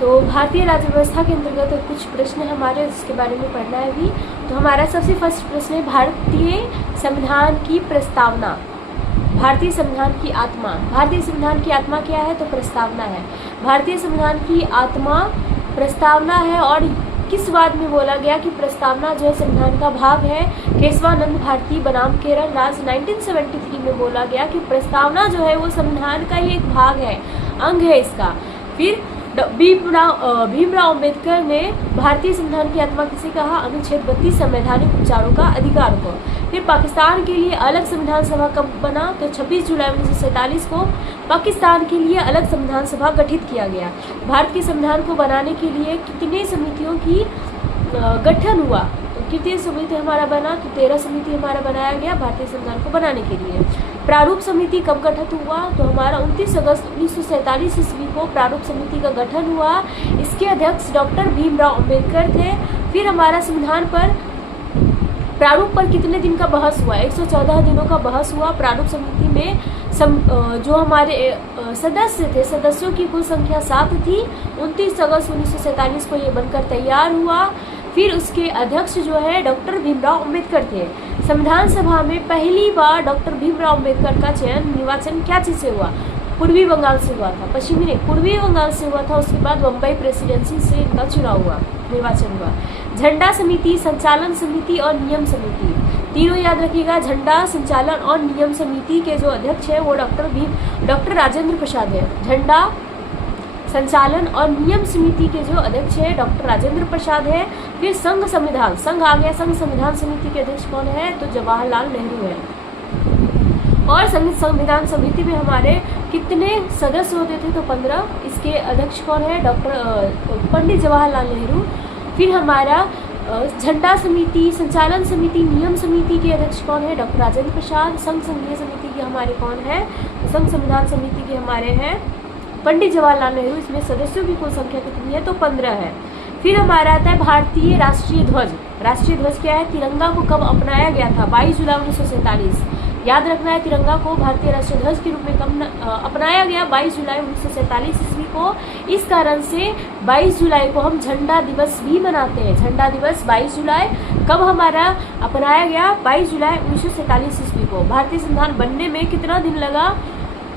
तो भारतीय राज्य व्यवस्था के अंतर्गत कुछ प्रश्न हमारे जिसके बारे में पढ़ना है अभी। तो हमारा सबसे फर्स्ट प्रश्न है भारतीय संविधान की प्रस्तावना। भारतीय संविधान की आत्मा। भारतीय संविधान की आत्मा क्या है? तो प्रस्तावना है। भारतीय संविधान की आत्मा प्रस्तावना है। और किस बात में बोला गया कि प्रस्तावना जो है संविधान का भाग है? केशवानंद भारती बनाम केरल राज्य 1973 में बोला गया कि प्रस्तावना जो है वो संविधान का ही एक भाग है, अंग है इसका। फिर भीमराव अम्बेडकर ने भारतीय संविधान की आत्मा किसे कहा? अनुच्छेद 32 संवैधानिक उपचारों का अधिकार को। फिर पाकिस्तान के लिए अलग संविधान सभा कब बना? तो 26 जुलाई 1947 को पाकिस्तान के लिए अलग संविधान सभा गठित किया गया। भारत के संविधान को बनाने के लिए कितने समितियों की गठन हुआ? तो कितनी समिति हमारा बना? तो 13 समिति हमारा बनाया गया भारतीय संविधान को बनाने के लिए। प्रारूप समिति कब गठित हुआ? तो हमारा 29 अगस्त 1947 ईस्वी को प्रारूप समिति का गठन हुआ। इसके अध्यक्ष डॉक्टर भीमराव अम्बेडकर थे। फिर हमारा संविधान पर प्रारूप पर कितने दिन का बहस हुआ? 114 दिनों का बहस हुआ। प्रारूप समिति में जो हमारे सदस्य थे, सदस्यों की कुल संख्या 7 थी। 29 अगस्त 1947 को ये बनकर तैयार हुआ। फिर उसके अध्यक्ष जो है डॉक्टर भीमराव अम्बेडकर थे। संविधान सभा में पहली बार डॉक्टर भीमराव अम्बेडकर का निर्वाचन क्या चीज से हुआ? पूर्वी बंगाल से हुआ था, पश्चिमी नहीं, पूर्वी बंगाल से हुआ था। उसके बाद बम्बई प्रेसिडेंसी से इनका चुनाव हुआ, निर्वाचन हुआ। झंडा समिति, संचालन समिति और नियम समिति, तीनों याद रखिएगा। झंडा, संचालन और नियम समिति के जो अध्यक्ष है वो डॉक्टर राजेंद्र प्रसाद है। झंडा, संचालन और नियम समिति के जो अध्यक्ष है डॉक्टर राजेंद्र प्रसाद है। फिर संघ संविधान, संघ आ गया, संघ संविधान समिति के अध्यक्ष कौन है? तो जवाहरलाल नेहरू है। और संविधान समिति में हमारे कितने सदस्य होते थे? तो 15। इसके अध्यक्ष कौन है? पंडित जवाहरलाल नेहरू। फिर हमारा झंडा समिति, संचालन समिति, नियम समिति के अध्यक्ष कौन है? डॉक्टर राजेंद्र प्रसाद। संघ संघीय समिति के हमारे कौन है? संघ संविधान समिति के हमारे हैं पंडित जवाहरलाल नेहरू। इसमें सदस्यों की कुल संख्या कितनी है? तो 15 है। फिर हमारा आता है भारतीय राष्ट्रीय ध्वज। राष्ट्रीय ध्वज क्या है? तिरंगा को कब अपनाया गया था? 22 जुलाई 1947। याद रखना है, तिरंगा को भारतीय राष्ट्रीय ध्वज के रूप में कब अपनाया गया? 22 जुलाई 1947 ईस्वी को। इस कारण से 22 जुलाई को हम झंडा दिवस भी मनाते हैं। झंडा दिवस 22 जुलाई कब हमारा अपनाया गया? 22 जुलाई 1947 ईस्वी को। भारतीय संविधान बनने में कितना दिन लगा?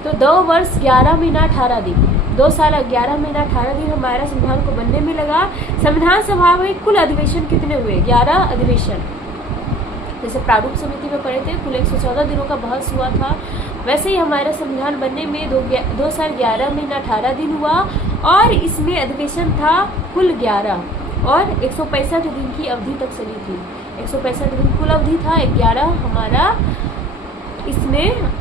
तो 2 वर्ष 11 महीना 18 दिन, 2 साल 11 महीना 18 दिन हमारा संविधान को बनने में लगा। संविधान सभा में कुल अधिवेशन कितने हुए? 11 अधिवेशन। जैसे प्रारूप समिति में पढ़े थे, कुल 114 दिनों का बहस हुआ था। वैसे ही हमारा संविधान बनने में 2 साल 11 महीना 18 दिन हुआ। और इसमें अधिवेशन था कुल 11 और 165 दिन की अवधि तक चली थी। 165 दिन कुल अवधि था, 11 हमारा इसमें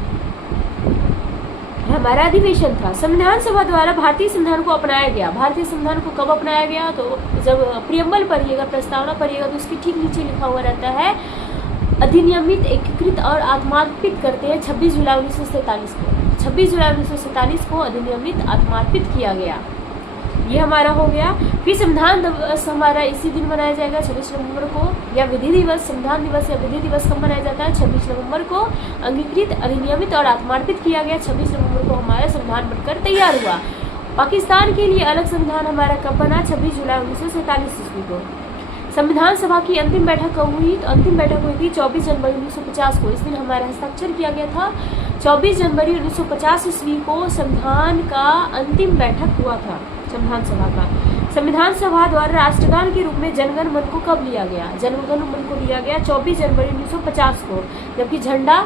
हमारा अधिवेशन था। संविधान सभा द्वारा भारतीय संविधान को अपनाया गया। भारतीय संविधान को कब अपनाया गया? तो जब प्रियम्बल पढ़िएगा, प्रस्तावना पढ़िएगा, तो उसके ठीक नीचे लिखा हुआ रहता है अधिनियमित, एकीकृत और आत्मार्पित करते हैं 26 जुलाई 1947 को। 26 जुलाई 1947 को अधिनियमित आत्मार्पित किया गया। ये हमारा हो गया। फिर संविधान दिवस हमारा इसी दिन मनाया जाएगा 26 नवंबर को। या विधि दिवस, संविधान दिवस या विधि दिवस कब मनाया जाता है? 26 नवंबर को। अंगीकृत, अधिनियमित और आत्मार्पित किया गया 26 नवंबर को हमारा संविधान बनकर तैयार हुआ। पाकिस्तान के लिए अलग संविधान हमारा कब बना? 26 जुलाई 1947 ईस्वी को। संविधान सभा की अंतिम बैठक कब हुई? तो अंतिम बैठक हुई थी 24 जनवरी 1950 को। इस दिन हमारा हस्ताक्षर किया गया था। 24 जनवरी 1950 ईस्वी को संविधान का अंतिम बैठक हुआ था, संविधान सभा का। संविधान सभा द्वारा राष्ट्रगान के रूप में जनगण मन को कब लिया गया? जनगण मन को लिया गया 24 जनवरी 1950 को। जबकि झंडा,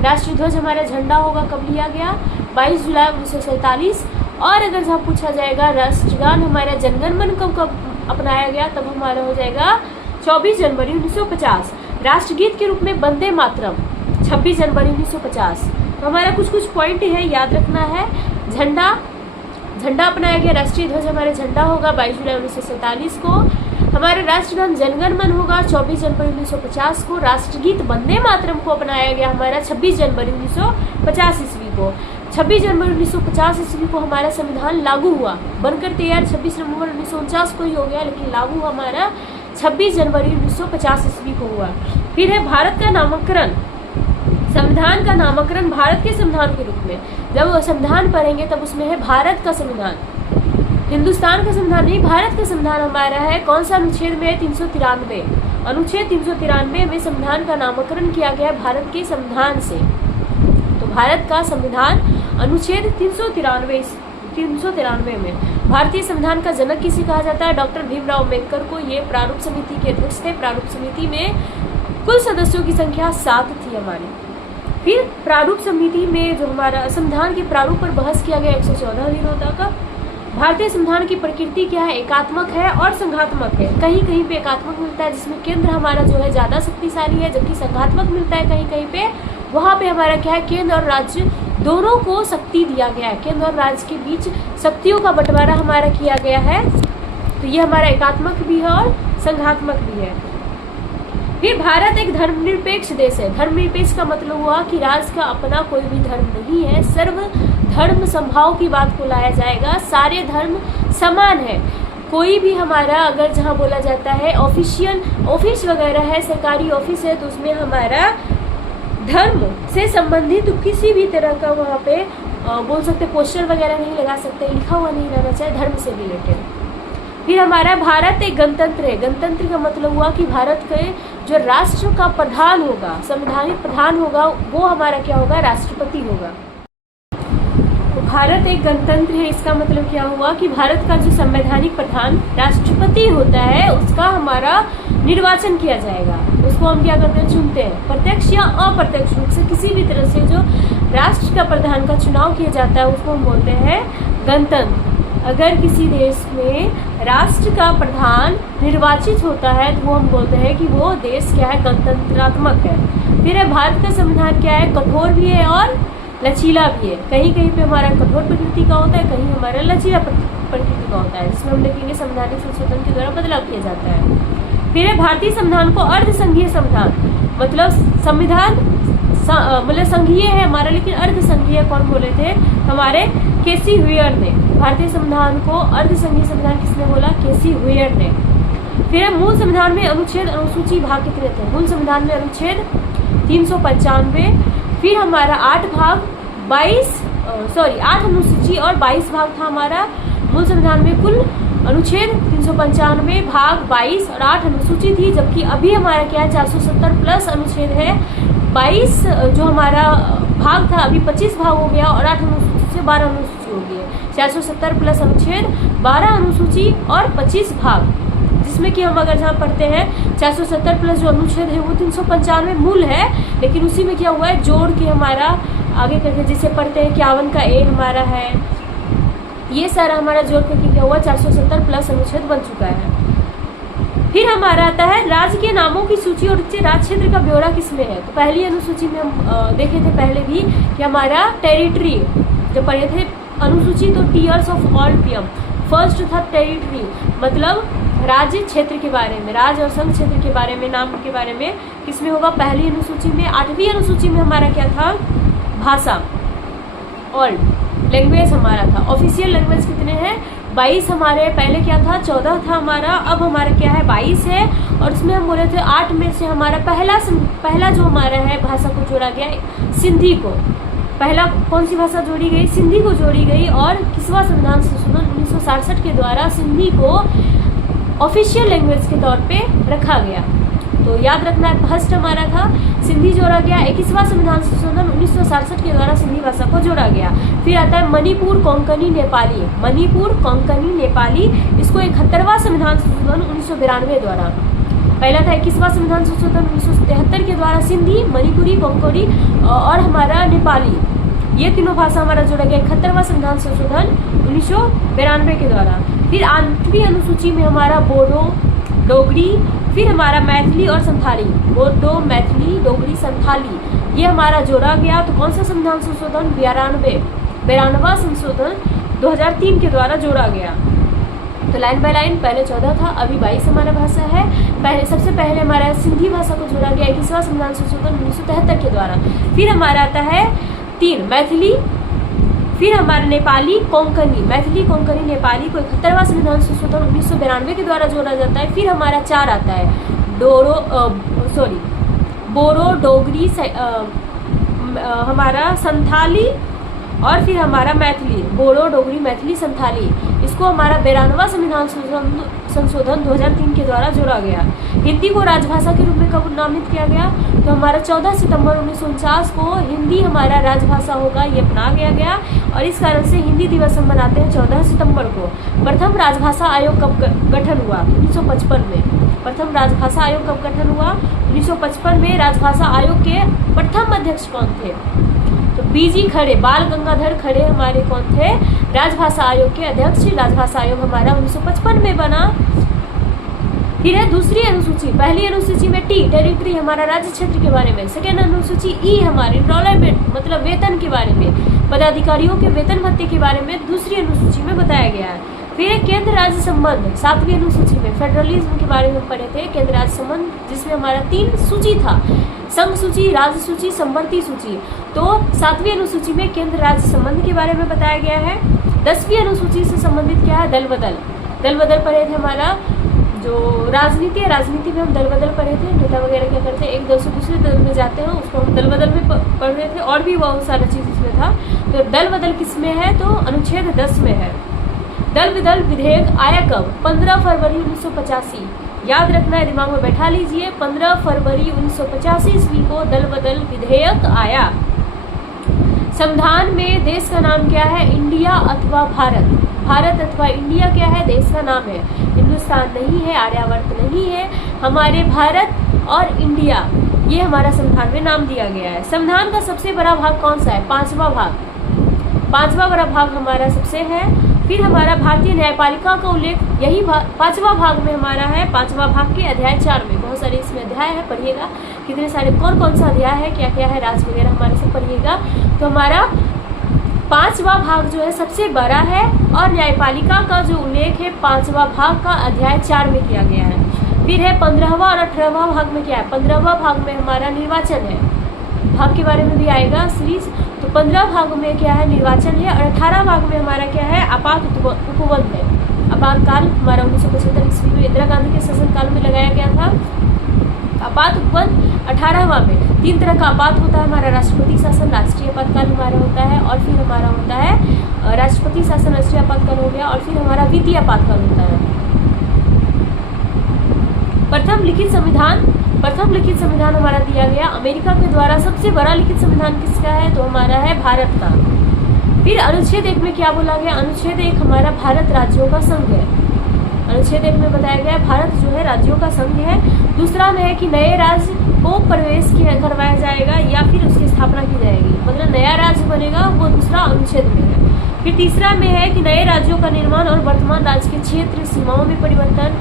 राष्ट्रीय ध्वज हमारा झंडा होगा कब लिया गया? 22 जुलाई 1947। और अगर जब पूछा जाएगा राष्ट्रगान हमारा जनगण मन कब अपनाया गया, तब हमारा हो जाएगा 24 जनवरी 1950। राष्ट्रगीत के रूप में वंदे मातरम 26 जनवरी 1950। तो हमारा कुछ पॉइंट है, याद रखना है। झंडा अपनाया गया, राष्ट्रीय ध्वज हमारा झंडा होगा 22 जुलाई 1947 को। हमारा राष्ट्रगान जनगण मन होगा 24 जनवरी 1950 को। राष्ट्रगीत वंदे मातरम को अपनाया गया हमारा 26 जनवरी 1950 ईस्वी को। 26 जनवरी 1950 ईस्वी को हमारा संविधान लागू हुआ, बनकर तैयार 26 नवंबर 1949 को ही हो गया, लेकिन लागू हमारा 26 जनवरी 1950 ईस्वी को हुआ। फिर है भारत का नामकरण। संविधान का नामकरण भारत के संविधान के रूप में, जब संविधान पढ़ेंगे तब उसमें है भारत का संविधान। हिंदुस्तान का संविधान नहीं, भारत का संविधान हमारा है। कौन सा अनुच्छेद में है? 393। अनुच्छेद 393 में संविधान का नामकरण किया गया भारत के संविधान से। तो भारत का संविधान अनुच्छेद 393 में भारतीय संविधान का जनक किसे कहा जाता है? डॉक्टर भीमराव अम्बेडकर को। ये प्रारूप समिति के अध्यक्ष थे। प्रारूप समिति में कुल सदस्यों की संख्या 7 थी हमारी। फिर प्रारूप समिति में जो हमारा संविधान के प्रारूप पर बहस किया गया 114 दिनों तक। भारतीय संविधान की प्रकृति क्या है? एकात्मक है और संघात्मक है। कहीं कहीं पे एकात्मक मिलता है जिसमें केंद्र हमारा जो है ज़्यादा शक्तिशाली है, जबकि संघात्मक मिलता है कहीं कहीं पे, वहाँ पे हमारा क्या है? केंद्र और राज्य दोनों को शक्ति दिया गया है। केंद्र और राज्य के बीच शक्तियों का बंटवारा हमारा किया गया है। तो ये हमारा एकात्मक भी है और संघात्मक भी है। फिर भारत एक धर्मनिरपेक्ष देश है। धर्मनिरपेक्ष का मतलब हुआ कि राज्य का अपना कोई भी धर्म नहीं है, सर्व धर्म संभाव की बात को लाया जाएगा। सारे धर्म समान है। कोई भी हमारा अगर जहाँ बोला जाता है ऑफिशियल ऑफिस वगैरह है, सरकारी ऑफिस है, तो उसमें हमारा धर्म से संबंधित किसी भी तरह का वहाँ पे बोल सकते पोस्टर वगैरह नहीं लगा सकते, लिखा हुआ नहीं रहना चाहिए धर्म से रिलेटेड। फिर हमारा भारत एक गणतंत्र है। गणतंत्र का मतलब हुआ कि भारत के जो राष्ट्र का प्रधान होगा, संवैधानिक प्रधान होगा, वो हमारा क्या होगा? राष्ट्रपति होगा। तो भारत एक गणतंत्र है, इसका मतलब क्या हुआ कि भारत का जो संवैधानिक प्रधान राष्ट्रपति होता है उसका हमारा निर्वाचन किया जाएगा। उसको हम क्या करते हैं? चुनते हैं। प्रत्यक्ष या अप्रत्यक्ष रूप से किसी भी तरह से जो राष्ट्र का प्रधान का चुनाव किया जाता है उसको हम बोलते हैं गणतंत्र। अगर किसी देश में राष्ट्र का प्रधान निर्वाचित होता है तो वो हम बोलते हैं कि वो देश क्या है? गणतंत्रात्मक है। फिर है भारत का संविधान क्या है? कठोर भी है और लचीला भी है। कहीं कहीं पे हमारा कठोर प्रकृति का होता है, कहीं हमारा लचीला प्रकृति का होता है, जिसमें हम देखेंगे संवैधानिक संशोधन के द्वारा बदलाव किया जाता है। फिर है भारतीय संविधान को अर्धसंघीय संविधान, मतलब संविधान मतलब संघीय है हमारा लेकिन अर्धसंघीय कौन बोले थे? हमारे केसी हुयर ने। भारतीय संविधान को अर्धसंघीय संविधान किसने बोला? केसी हुयर ने। फिर मूल संविधान में अनुच्छेद अनुसूची भाग कितने थे? मूल संविधान में अनुच्छेद 395। फिर हमारा 8 अनुसूची और 22 भाग था हमारा मूल संविधान में। कुल अनुच्छेद 395 भाग 22 और 8 अनुसूची थी, जबकि अभी हमारा क्या है? 470 प्लस अनुच्छेद है। 22 जो हमारा भाग था अभी 25 भाग हो गया और 8 अनुसूची से 12 अनुसूची हो गई है। 470 प्लस अनुच्छेद 12 अनुसूची और 25 भाग, जिसमें कि हम अगर जहाँ पढ़ते हैं 470 प्लस जो अनुच्छेद है वो 395 मूल है, लेकिन उसी में क्या हुआ है? जोड़ के हमारा आगे करके जिसे पढ़ते हैं 51 का ए हमारा है, ये सारा हमारा जोड़ करके क्या हुआ? 470 प्लस अनुच्छेद बन चुका है। फिर हमारा आता है राज्य के नामों की सूची और राज्य क्षेत्र का ब्यौरा किसमें है? तो पहली अनुसूची में हम देखे थे पहले भी कि हमारा टेरिटरी जो पढ़े थे अनुसूची, तो tears of all PM. First था टेरिटरी, मतलब राज्य क्षेत्र के बारे में, राज्य और संघ क्षेत्र के बारे में, नाम के बारे में किसमें होगा? पहली अनुसूची में। 8वीं अनुसूची में हमारा क्या था? भाषा और लैंग्वेज हमारा था। ऑफिशियल लैंग्वेज कितने हैं? 22 हमारे। पहले क्या था? 14 था हमारा, अब हमारा क्या है? 22 है। और उसमें हम बोले थे 8 में से हमारा पहला जो हमारा है भाषा को जोड़ा गया सिंधी को। पहला कौन सी भाषा जोड़ी गई? सिंधी को जोड़ी गई। और किसवां संविधान संशोधन 1967 के द्वारा सिंधी को ऑफिशियल लैंग्वेज के तौर पे रखा गया। तो याद रखना है, फर्स्ट हमारा था सिंधी जोड़ा गया। 21वां संविधान संशोधन 1967 के द्वारा सिंधी भाषा को जोड़ा गया। फिर आता है मणिपुर कोंकणी नेपाली। मणिपुर कोंकणी नेपाली, इसको 71वां संविधान संशोधन 1992 द्वारा। पहला था 21वां संविधान संशोधन 1973 के द्वारा सिंधी, मणिपुरी, कोंकणी और हमारा नेपाली, ये तीनों भाषा हमारा जोड़ा गया 71वां संविधान संशोधन 1992 के द्वारा। फिर 8वीं अनुसूची में हमारा बोडो, डोगरी, फिर हमारा मैथिली और संथाली। बोडो, मैथिली, डोगरी, संथाली, ये हमारा जोड़ा गया। तो कौन सा संविधान संशोधन? 92वां संशोधन 2003 के द्वारा जोड़ा गया। तो लाइन बाय लाइन पहले 14 था, अभी 22 हमारा भाषा है। पहले सबसे पहले हमारा सिंधी भाषा को जोड़ा गया 21वां संविधान संशोधन 1973 के द्वारा। फिर हमारा आता है 3 मैथिली, फिर हमारा नेपाली, कोंकणी, मैथिली, कोंकणी, नेपाली को 71वां संविधान संशोधन 1992 के द्वारा जोड़ा जाता है। फिर हमारा 4 आता है बोरो, डोगरी, हमारा संथाली और फिर हमारा मैथिली, बोडो, डोगरी, मैथिली, संथाली, इसको हमारा 92वां संविधान संशोधन 2003 के द्वारा जोड़ा गया। हिंदी को राजभाषा के रूप में कब नामित किया गया? तो हमारा 14 सितंबर 1949 को हिंदी हमारा राजभाषा होगा ये अपना गया और इस कारण से हिंदी दिवस हम मनाते हैं 14 सितंबर को। प्रथम राजभाषा आयोग कब गठन हुआ? 1955 में। प्रथम राजभाषा आयोग कब गठन हुआ? 1955 में। राजभाषा आयोग के प्रथम अध्यक्ष कौन थे? तो बीजी खड़े, बाल गंगाधर खड़े हमारे कौन थे? राजभाषा आयोग के अध्यक्ष। राजभाषा आयोग हमारा 1955 में बना। फिर है दूसरी अनुसूची। पहली अनुसूची में टी, टेरिटरी, हमारा राज्य क्षेत्र के बारे में। सेकेंड अनुसूची ई, हमारे एम्प्लॉयमेंट, मतलब वेतन के बारे में, पदाधिकारियों के वेतन भत्ते के बारे में दूसरी अनुसूची में बताया गया है। फिर केंद्र राज्य संबंध, 7वीं अनुसूची में फेडरलिज्म के बारे में पढ़े थे, केंद्र राज्य संबंध, जिसमें हमारा 3 सूची था, संघ सूची, राज्य सूची, संवर्ती सूची। तो 7वीं अनुसूची में केंद्र राज्य संबंध के बारे में बताया गया है। 10वीं अनुसूची से संबंधित क्या है? दल बदल। दल बदल पढ़े थे हमारा जो राजनीति है, राजनीति में हम दल बदल पढ़े थे। नेता वगैरह क्या करते हैं, एक दल से दूसरे दल में जाते हैं, उसको हम दल बदल में पढ़ रहे थे और भी बहुत सारा चीज़ इसमें था। तो दल बदल किस में है? तो अनुच्छेद 10 में है। दल बदल विधेयक आया कब? 15 फरवरी 1985। याद रखना है, दिमाग में बैठा लीजिए, 15 फरवरी 1985 ईस्वी को दल बदल विधेयक आया। संविधान में देश का नाम क्या है? इंडिया अथवा भारत। भारत अथवा इंडिया क्या है? देश का नाम है। हिंदुस्तान नहीं है, आर्यावर्त नहीं है, हमारे भारत और इंडिया, ये हमारा संविधान में नाम दिया गया है। संविधान का सबसे बड़ा भाग कौन सा है? 5वां भाग। 5वां बड़ा भाग हमारा सबसे है। फिर हमारा भारतीय न्यायपालिका का उल्लेख यही 5वां भाग में हमारा है। 5वां भाग के अध्याय 4 में, बहुत सारे इसमें अध्याय है, पढ़िएगा कितने सारे, कौन कौन सा अध्याय है, क्या क्या है, राज्य वगैरह हमारे से पढ़िएगा। तो हमारा 5वां भाग जो है सबसे बड़ा है और न्यायपालिका का जो उल्लेख है 5वां भाग का अध्याय 4 में किया गया है। फिर है 15वां और 18वां भाग में क्या है? 15वां भाग में हमारा निर्वाचन है, भाग के बारे में भी आएगा सीरीज। तो 15 भाग में क्या है? निर्वाचन है। और 18 भाग में हमारा क्या है? आपात उपबंध है। आपातकाल हमारा 1975 ईस्वी में इंदिरा गांधी के शासनकाल में लगाया गया था। आपात उपबंध 18वां में 3 तरह का आपात होता है हमारा, राष्ट्रपति शासन, राष्ट्रीय आपातकाल हमारा होता है, और फिर हमारा होता है राष्ट्रपति शासन, राष्ट्रीय आपातकाल हो गया, और फिर हमारा वित्तीय आपातकाल होता है। प्रथम लिखित संविधान हमारा दिया गया अमेरिका के द्वारा। सबसे बड़ा लिखित संविधान किसका है? तो हमारा है भारत का। फिर अनुच्छेद 1 में क्या बोला गया? अनुच्छेद 1 हमारा भारत राज्यों का संघ है। अनुच्छेद 1 में बताया गया भारत जो है राज्यों का संघ है। दूसरा में है कि नए राज्य को प्रवेश करवाया जाएगा या फिर उसकी स्थापना की जाएगी, मतलब नया राज्य बनेगा, वो दूसरा अनुच्छेद में है। फिर तीसरा में है कि नए राज्यों का निर्माण और वर्तमान राज्य के क्षेत्र सीमाओं में परिवर्तन,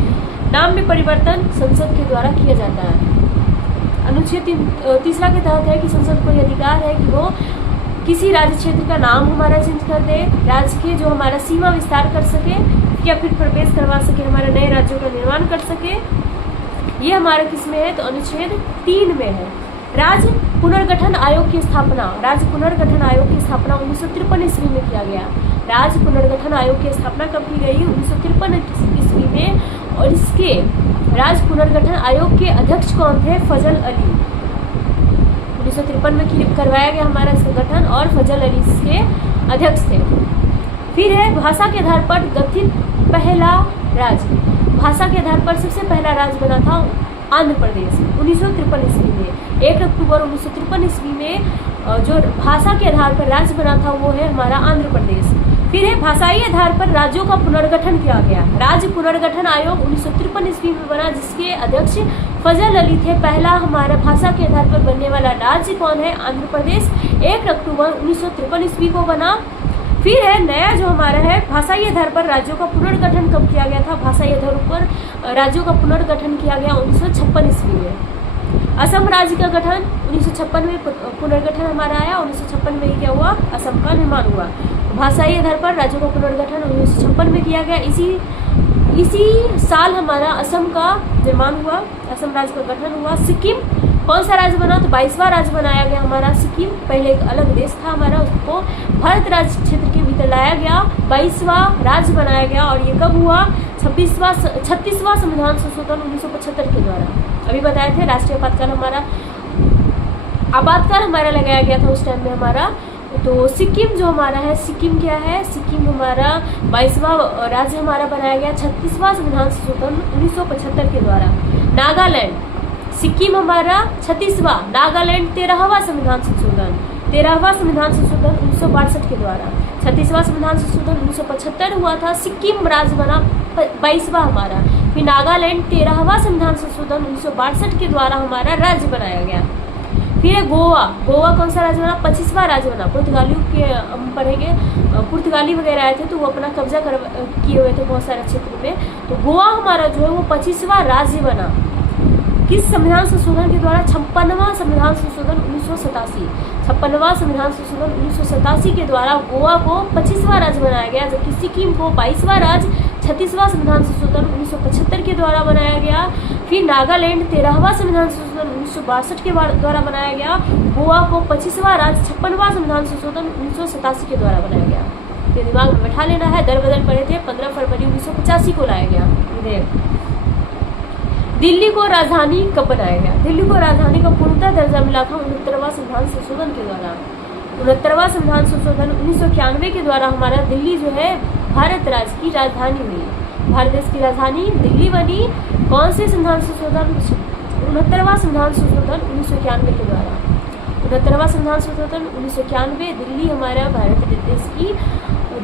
नाम में परिवर्तन संसद के द्वारा किया जाता है। अनुच्छेद 3 के तहत है कि संसद को यह अधिकार है कि वो किसी राज्य क्षेत्र का नाम हमारा चेंज कर दे, राज्य के जो हमारा सीमा विस्तार कर सके या फिर प्रवेश करवा सके, हमारे नए राज्यों का निर्माण कर सके। ये हमारा किस में है? तो अनुच्छेद 3 में है। राज्य पुनर्गठन आयोग की स्थापना, राज्य पुनर्गठन आयोग की स्थापना 1953 ईस्वी में किया गया। राज्य पुनर्गठन आयोग की स्थापना कब की गई? 1953 ईस्वी में। और इसके राज्य पुनर्गठन आयोग के अध्यक्ष कौन थे? फजल अली। 1953 में करवाया गया हमारा इसका गठन और फजल अली इसके अध्यक्ष थे। फिर है भाषा के आधार पर गठित पहला राज्य। भाषा के आधार पर सबसे पहला राज्य बना था आंध्र प्रदेश 1953 ईस्वी में। 1 अक्टूबर 1953 ईस्वी में जो भाषा के आधार पर राज्य बना था वो है हमारा आंध्र प्रदेश। फिर है भाषाई आधार पर राज्यों का पुनर्गठन किया गया। राज्य पुनर्गठन आयोग 1953 ईस्वी में बना, जिसके अध्यक्ष फजल अली थे। पहला हमारा भाषा के आधार पर बनने वाला राज्य कौन है? आंध्र प्रदेश। 1 अक्टूबर 1953 ईस्वी को बना। फिर है नया जो हमारा है भाषाई आधार पर राज्यों का पुनर्गठन कब किया गया था? भाषाई आधार पर राज्यों का पुनर्गठन किया गया 1956 ईस्वी में। असम राज्य का गठन 1956 में पुनर्गठन हमारा आया। 1956 में क्या हुआ? असम का निर्माण हुआ। भाषाई आधार पर राज्यों का पुनर्गठन 1956 में किया गया। इसी साल हमारा असम का निर्माण हुआ, असम राज्य का गठन हुआ। सिक्किम कौन सा राज्य बना? तो 22वां राज्य बनाया गया हमारा सिक्किम। पहले एक अलग देश था हमारा, उसको भारत राज्य क्षेत्र के भीतर लाया गया, 22वां राज्य बनाया गया। और ये कब हुआ? 36वां संविधान संशोधन 1975 के द्वारा। अभी बताए थे राष्ट्रीय आपातकाल हमारा लगाया गया था उस टाइम में हमारा तो सिक्किम जो हमारा है, सिक्किम क्या है, सिक्किम हमारा 22वां राज्य हमारा बनाया गया 36वां संविधान संशोधन 1975 के द्वारा। नागालैंड, सिक्किम हमारा 36वां, नागालैंड 13वां संविधान संशोधन, 13वां संविधान संशोधन 1962 के द्वारा। 36वां संविधान संशोधन 1975 हुआ था, सिक्किम राज्य बना 22वां हमारा। फिर नागालैंड 13वां संविधान संशोधन 1962 के द्वारा हमारा राज्य बनाया गया। फिर है गोवा, गोवा कौन सा राज्य बना, 25वां राज्य बना। पुर्तगालियों के हम पढ़ेंगे, पुर्तगाली वगैरह आए थे तो वो अपना कब्जा किए हुए थे बहुत सारे क्षेत्र में। तो गोवा हमारा जो है वो 25वां राज्य बना। किस संविधान संशोधन के द्वारा, 56वां संविधान संशोधन 1987, 56वां संविधान संशोधन 1987 के द्वारा गोवा को 25वां राज्य बनाया गया, जबकि सिक्किम को 22वां राज्य 36वां संविधान संशोधन 1975 के द्वारा बनाया गया। फिर नागालैंड 13वां संविधान संशोधन 1962 के द्वारा बनाया गया। गोवा को 25वां राज्य 56वां संविधान संशोधन 1987 के द्वारा बनाया गया। ये दिमाग में बैठा लेना है। दर बदल पड़े थे, 15 फरवरी 1985 को लाया गया विधेयक। दिल्ली को राजधानी कब बनाया गया, दिल्ली को राजधानी का पूर्णतः दर्जा मिला था 69वां संविधान संशोधन के द्वारा। 69वां संविधान संशोधन 1991 के द्वारा हमारा दिल्ली जो है भारत राज्य की राजधानी हुई। भारत देश की राजधानी दिल्ली बनी। कौन से संविधान संशोधन, 69वां संविधान संशोधन 1991 के द्वारा। 69वां संविधान संशोधन 1991, दिल्ली हमारा भारत देश की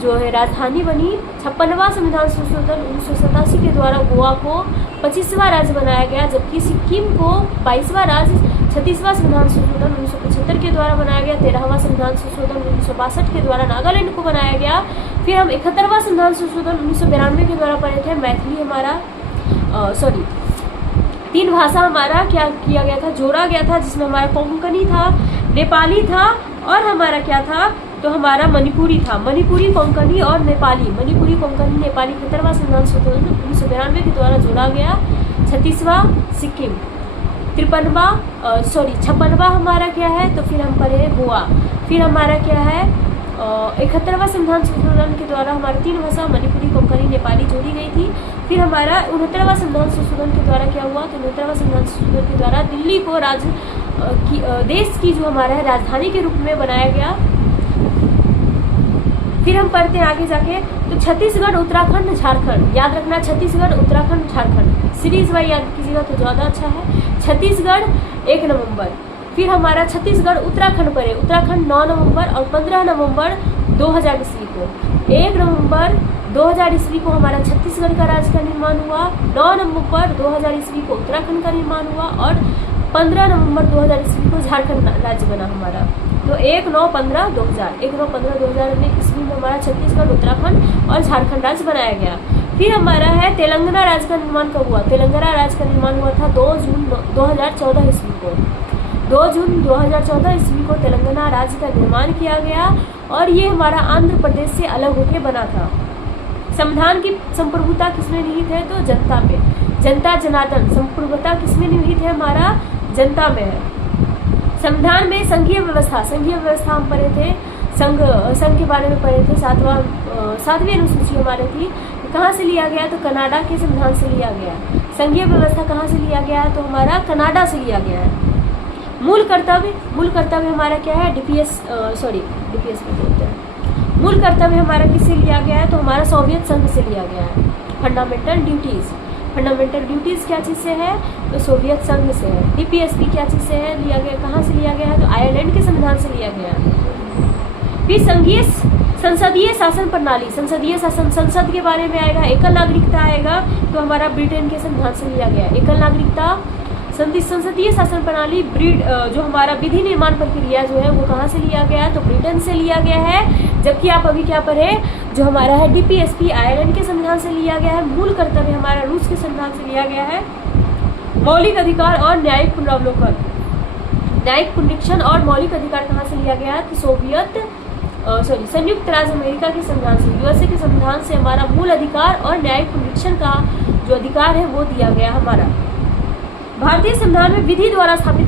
जो है राजधानी बनी। 56वां संविधान संशोधन 1987 के द्वारा गोवा को 25वां राज्य बनाया गया, जबकि सिक्किम को 22वां राज्य। 36वां संविधान संशोधन 1975 के द्वारा बनाया गया। 13वां संविधान संशोधन 1962 के द्वारा नागालैंड को बनाया गया। फिर हम 71वां संविधान संशोधन 1992 के द्वारा पढ़े थे। मैथिली हमारा तीन भाषा हमारा क्या किया गया था, जोड़ा गया था, जिसमें हमारा कोंकणी था, नेपाली था और हमारा क्या था, तो हमारा मणिपुरी था। मणिपुरी, कोंकणी और नेपाली, मणिपुरी, कोंकणी, नेपाली 71वां संविधान संशोधन 1992 के द्वारा जोड़ा गया। 36वां सिक्किम, 56वां हमारा क्या है, तो फिर हम पढ़े गोवा। फिर हमारा क्या है, 71वां संविधान संशोधन के द्वारा हमारी तीन भाषा मणिपुरी, कोंकणी, नेपाली जोड़ी गई थी। फिर हमारा 69वां संविधान संशोधन के द्वारा क्या हुआ, तो 69वां संविधान संशोधन के द्वारा दिल्ली को देश की जो हमारा है राजधानी के रूप में बनाया गया। फिर हम पढ़ते हैं आगे जाके, तो छत्तीसगढ़, उत्तराखंड, झारखंड, याद रखना छत्तीसगढ़, उत्तराखंड, झारखंड, सीरीज वाइज याद कीजिएगा तो ज़्यादा अच्छा है। छत्तीसगढ़ 1 नवंबर, फिर हमारा छत्तीसगढ़ उत्तराखंड पड़े, उत्तराखंड 9 नवंबर और 15 नवंबर 2000 ईस्वी को। 1 नवंबर 2000 ईस्वी को हमारा छत्तीसगढ़ का राज्य का निर्माण हुआ। 9 नवंबर 2000 ईस्वी को उत्तराखंड का निर्माण हुआ और 15 नवंबर 2000 ईस्वी को झारखंड राज्य बना हमारा। तो 1/9/15/2000, 1/9/15/2000 में ईस्वी में हमारा छत्तीसगढ़, उत्तराखंड और झारखंड राज्य बनाया गया। फिर हमारा है तेलंगाना राज्य का निर्माण कब हुआ, तेलंगाना राज्य का निर्माण हुआ था 2 जून 2014 ईस्वी को। 2 जून 2014 ईस्वी को तेलंगाना राज्य का निर्माण किया गया और ये हमारा आंध्र प्रदेश से अलग होकर बना था। संविधान की संप्रभुता किसमें निहित है, तो जनता में, जनता जनार्दन। संप्रभुता किसमें निहित है, हमारा जनता में है। संविधान में संघीय व्यवस्था, संघीय व्यवस्था हम पढ़े थे, संघ के बारे में पढ़े थे। 7वीं अनुसूची हमारे थी, कहाँ से लिया गया, तो कनाडा के संविधान से लिया गया। संघीय व्यवस्था कहाँ से लिया गया है, तो हमारा कनाडा से लिया गया है। मूल कर्तव्य हमारा क्या है, डीपीएस में बोलते हैं। मूल कर्तव्य हमारा किससे लिया गया है, तो हमारा सोवियत संघ से लिया गया है। फंडामेंटल ड्यूटीज क्या चीज़ से है, तो सोवियत संघ से है। डीपीएसपी क्या चीज़ से है, लिया गया, कहाँ से लिया गया है, तो आयरलैंड के संविधान से लिया गया है। फिर संसदीय शासन प्रणाली, संसदीय शासन, संसद के बारे में आएगा। एकल नागरिकता आएगा, तो हमारा ब्रिटेन के संविधान से लिया गया। एकल नागरिकता, संसदीय शासन प्रणाली, जो हमारा विधि निर्माण प्रक्रिया जो है वो कहाँ से लिया गया है, तो ब्रिटेन से लिया गया है। जबकि आप अभी क्या पढ़े, जो हमारा है डीपीएसपी आयरलैंड के संविधान से लिया गया है। मूल कर्तव्य हमारा रूस के संविधान से लिया गया है। मौलिक अधिकार और न्यायिक पुनरावलोकन, न्यायिक पुनरीक्षण और मौलिक अधिकार कहाँ से लिया गया है, तो संयुक्त राज्य अमेरिका के संविधान से, यूएसए के संविधान से हमारा मूल अधिकार और न्यायिक पुनरीक्षण का जो अधिकार है वो दिया गया हमारा। भारतीय संविधान में विधि द्वारा स्थापित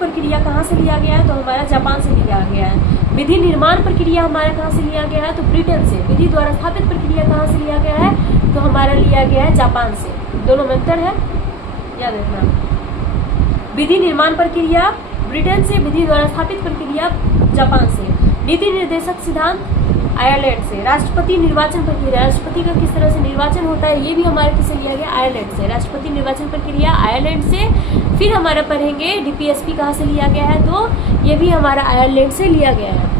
प्रक्रिया कहाँ से लिया गया है, तो हमारा जापान से लिया गया है। विधि निर्माण प्रक्रिया हमारा कहाँ से लिया गया है, तो ब्रिटेन से। विधि द्वारा स्थापित प्रक्रिया कहाँ से लिया गया है, तो हमारा लिया गया है जापान से। दोनों में अंतर है, याद रखना। विधि निर्माण प्रक्रिया ब्रिटेन से, विधि द्वारा स्थापित प्रक्रिया जापान से, नीति निर्देशक सिद्धांत आयरलैंड से, राष्ट्रपति निर्वाचन प्रक्रिया, राष्ट्रपति का किस तरह से निर्वाचन होता है ये भी हमारे किससे लिया गया, आयरलैंड से, राष्ट्रपति निर्वाचन प्रक्रिया आयरलैंड से। फिर हमारा पढ़ेंगे डीपीएसपी कहाँ से लिया गया है, तो ये भी हमारा आयरलैंड से लिया गया है।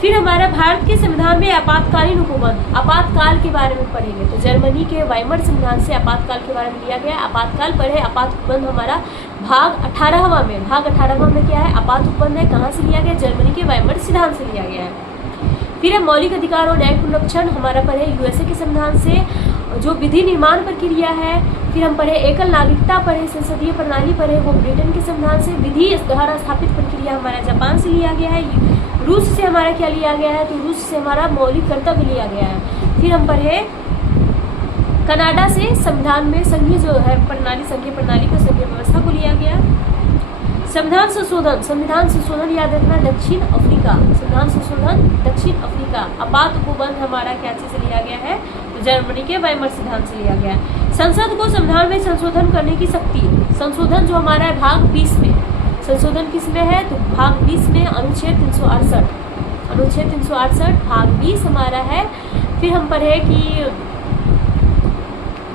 फिर हमारा भारत के संविधान में आपातकालीन उपबंध, आपातकाल के बारे में पढ़ेंगे, तो जर्मनी के वाइमर संविधान से आपातकाल के बारे में लिया गया। आपातकाल पढ़े, आपात उपबंध हमारा भाग 18वां में, भाग 18वां में क्या है, आपात उपबंध है, कहाँ से लिया गया, जर्मनी के वाइमर सिद्धांत से लिया गया है। फिर है मौलिक अधिकार और न्यायिक संरक्षण, हमारा पढ़े यूएसए के संविधान से, जो विधि निर्माण प्रक्रिया है। फिर हम पढ़े एकल नागरिकता पढ़े, संसदीय प्रणाली पढ़े, वो ब्रिटेन के संविधान से, विधि द्वारा स्थापित प्रक्रिया हमारा जापान से लिया गया है। रूस से हमारा क्या लिया गया है, तो रूस से हमारा मौलिक कर्तव्य लिया गया है। फिर हम पढ़े कनाडा से संविधान में संघीय जो है प्रणाली, संघीय प्रणाली को, संघीय व्यवस्था को लिया गया। संविधान संशोधन, संविधान संशोधन याद रखना, दक्षिण अफ्रीका, संविधान संशोधन दक्षिण अफ्रीका। आपात उपबंध हमारा क्या चीज से लिया गया है, तो जर्मनी के वाइमर सिद्धांत से लिया गया है। संसद को संविधान में संशोधन करने की शक्ति, संशोधन जो हमारा है भाग 20 में, संशोधन किस में है, तो भाग 20 में अनुच्छेद 368, अनुच्छेद 368 भाग 20 हमारा है। फिर हम पढ़े कि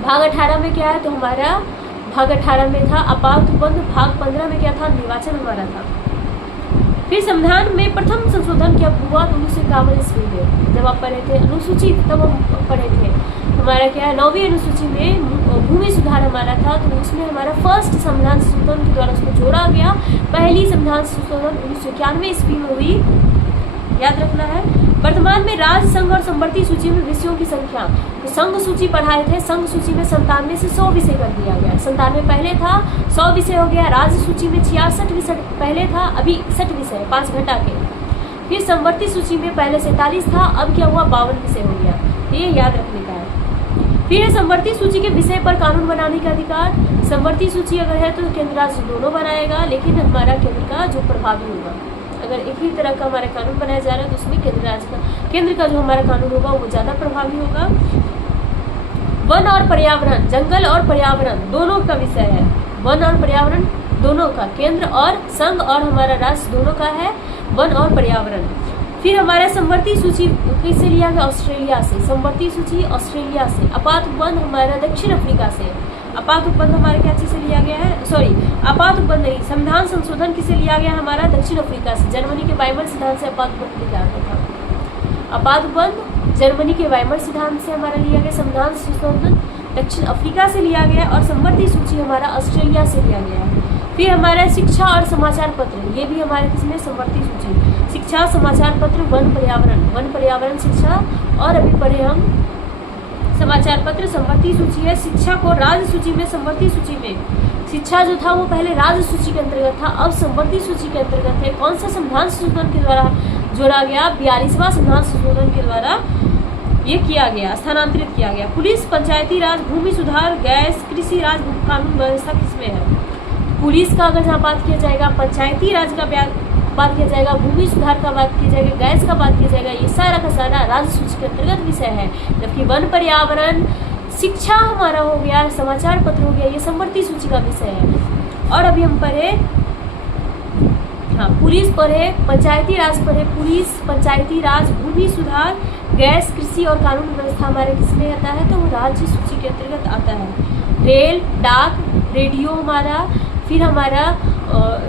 भाग 18 में क्या है, तो हमारा भाग 18 में था आपात उपबंध, भाग 15 में क्या था, निर्वाचन हमारा था। फिर संविधान में प्रथम संशोधन क्या हुआ, तो 1951 ईस्वी में, जब आप पढ़े थे अनुसूची, तब हम पढ़े थे हमारा क्या है 9वीं अनुसूची में भूमि सुधार हमारा था, तो उसमें हमारा फर्स्ट संविधान संशोधन के द्वारा उसको जोड़ा गया। पहली संविधान संशोधन 1991 ईस्वी में हुई, याद रखना है। वर्तमान में राज्य, संघ और संवर्ती सूची में विषयों की संख्या, तो संघ सूची पढ़ाए थे, संघ सूची में 97 से 100 विषय कर दिया गया, 97 पहले था, 100 विषय हो गया। राज्य सूची में 66 विषय पहले था, अभी 61 विषय, 5 घटा के। फिर संवर्ती सूची में पहले 47 था, अब क्या हुआ 52 विषय हो गया, ये याद रखने का है। फिर संवर्ती सूची के विषय पर कानून बनाने का अधिकार, संवर्ती सूची अगर है तो केंद्र राज्य दोनों बनाएगा, लेकिन हमारा केंद्र का जो प्रभावी होगा, अगर एक ही तरह का हमारा कानून बनाया जा रहा है तो उसमें केंद्र राज्य का, केंद्र का जो हमारा कानून होगा वो ज़्यादा प्रभावी होगा। वन और पर्यावरण, जंगल और पर्यावरण दोनों का विषय है, वन और पर्यावरण दोनों का, केंद्र और संघ और हमारा राज्य दोनों का है वन और पर्यावरण। फिर हमारा संवर्ती सूची किससे लिया गया, ऑस्ट्रेलिया से, संवर्ती सूची ऑस्ट्रेलिया से। आपात उपबंध हमारा दक्षिण अफ्रीका से, आपात उपबंध हमारे क्या चीज से लिया गया है, सॉरी आपात उपबंध नहीं, संविधान संशोधन किससे लिया गया हमारा, दक्षिण अफ्रीका से, जर्मनी के वाइमर सिद्धांत से आपात उपबंध लिया गया था। आपात उपबंध जर्मनी के वाइमर सिद्धांत से हमारा लिया गया, संविधान संशोधन दक्षिण अफ्रीका से लिया गया, और संवर्ती सूची हमारा ऑस्ट्रेलिया से लिया गया है। फिर हमारा शिक्षा और समाचार पत्र, ये भी हमारे किसमें, संवर्ती सूची, शिक्षा समाचार पत्र, वन पर्यावरण, वन पर्यावरण शिक्षा, और अभी पढ़े हम समाचार पत्र संवर्ती सूची है। शिक्षा को राज्य सूची में, संवर्ती सूची में शिक्षा जो था वो पहले राज्य सूची के अंतर्गत था, अब संवर्ती सूची के अंतर्गत है। कौन सा संविधान संशोधन के द्वारा जोड़ा गया, 42वां संविधान संशोधन के द्वारा ये किया गया, स्थानांतरित किया गया। पुलिस, पंचायती राज, भूमि सुधार, गैस, कृषि राज, कानून व्यवस्था किसमें है, पुलिस का अगर जहाँ बात किया जाएगा, पंचायती राज का बात किया जाएगा, भूमि सुधार का बात किया जाएगा, गैस का बात किया जाएगा, ये सारा का सारा राज्य सूची के अंतर्गत विषय है। जबकि वन पर्यावरण शिक्षा हमारा हो गया, समाचार पत्र हो गया, ये संवर्ती सूची का विषय है। और अभी हम पढ़े, हाँ पुलिस पढ़े, पंचायती राज पढ़े, पुलिस, पंचायती राज, भूमि सुधार, गैस, कृषि और कानून व्यवस्था हमारे किसमें आता है, तो वो राज्य सूची के अंतर्गत आता है। रेल, डाक, रेडियो हमारा, फिर हमारा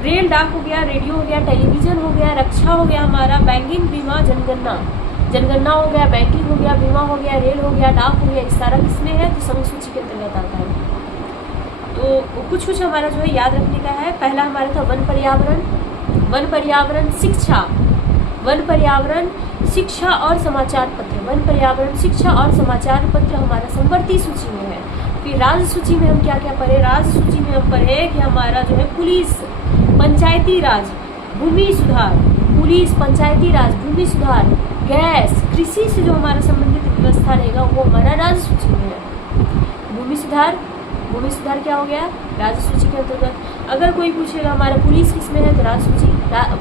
रेल, डाक हो गया, रेडियो हो गया, टेलीविजन हो गया, रक्षा हो गया हमारा, बैंकिंग, बीमा, जनगणना, जनगणना हो गया, बैंकिंग हो गया, बीमा हो गया, रेल हो गया, डाक हो गया, इस सारा किसमें है, तो संघ सूची के अंतर्गत आता है। तो कुछ कुछ हमारा जो है याद रखने का है। पहला हमारा था वन पर्यावरण, वन पर्यावरण शिक्षा, वन पर्यावरण शिक्षा और समाचार पत्र, वन पर्यावरण शिक्षा और समाचार पत्र हमारा संवर्ती सूची में है। फिर राज्य सूची में हम क्या क्या पढ़े, राज्य सूची में हम पढ़े कि हमारा जो है पुलिस, पंचायती राज, भूमि सुधार, पुलिस, पंचायती राज, भूमि सुधार, गैस, कृषि से जो हमारा संबंधित व्यवस्था रहेगा वो हमारा राज्य सूची में है। भूमि सुधार, भूमि सुधार क्या हो गया, राज्य सूची के अंतर्गत। अगर कोई पूछेगा हमारा पुलिस किसमें है, तो राज्य सूची,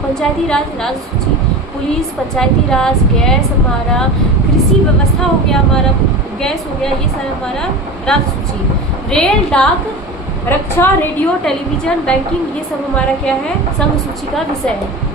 पंचायती राज राज्य सूची, पुलिस, पंचायती राज, गैस हमारा, कृषि व्यवस्था हो गया हमारा, गैस हो गया, ये सारा हमारा राज्य सूची। रेल, डाक रक्षा, रेडियो, टेलीविजन, बैंकिंग, ये सब हमारा क्या है, संघ सूची का विषय है।